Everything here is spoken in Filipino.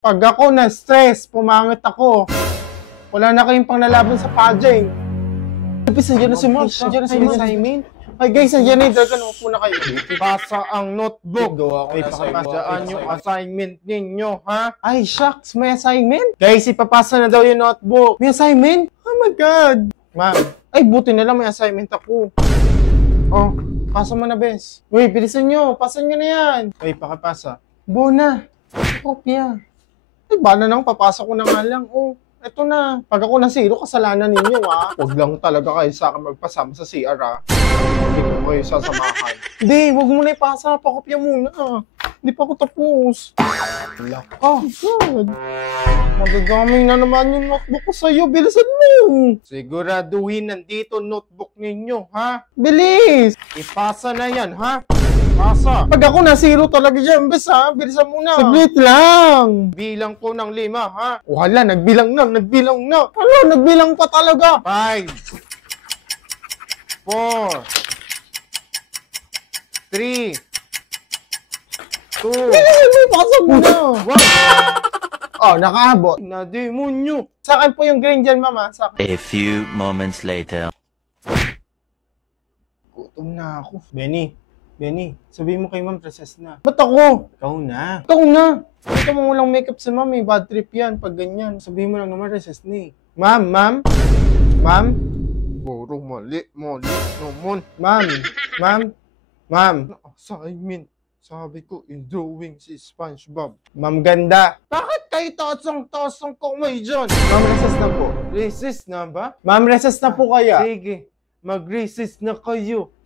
Pag ako na-stress, pumangit ako. Wala na kayong panglalaban sa pageant. Tapos nandiyan na si Mark, nandiyan na si assignment. Ay guys, nandiyan na yung dragon. Huwag muna kayo. Pasa ang notebook. Ay, pakapasaan yung assignment ninyo, ha? Ay, shucks, may assignment? Guys, ipapasa na daw yung notebook. May assignment? Oh my God. Ma'am, ay buti na lang may assignment ako. Oh, pasa mo na, bes. Uy, bilisan nyo. Pasan nyo na yan. Uy, pakapasa. Bona. Kopya. Ay, bala nang papasa ko na nga lang. Oh, eto na. Pag ako na zero, kasalanan ninyo, ha? Huwag lang talaga kayo sa akin magpasama sa CR, ha? Hindi ko kayo sasamahan. Hindi, huwag mo na ipasa. Pakopya muna. Hindi pa ako tapos. Wala ka. God. Magagaming na naman yung notebook ko sa'yo. Bilisan mo. Siguraduhin nandito notebook ninyo, ha? Bilis! Ipasa na yan, ha? Pasa. Pag ako na zero talaga dyan, bes, ha? Bilisan mo na. Saglit lang. Bilang ko ng 5, ha? Wala, nagbilang na. Wala, nagbilang pa talaga. 5, 4, 3, 2, pasa mo na. Oh, nakaabot. Na-demonyo. Sa akin po yung green dyan, mama. Sa akin. A few moments later. Gutom na ako. Benny, sabihin mo kay ma'am, recess na. Ba't ako? Ikaw na. Ikaw mo walang makeup sa ma'am, eh. Bad trip yan pag ganyan. Sabihin mo lang naman, recess na eh. Ma'am? Puro mali naman. Ma'am. Assignment. Sabi ko, i-drawing si SpongeBob. Ma'am ganda. Bakit kayo tosong kumay dyan? Ma'am, recess na po. Recess na ba? Ma'am, recess na po kaya. Sige, mag-recess na kayo.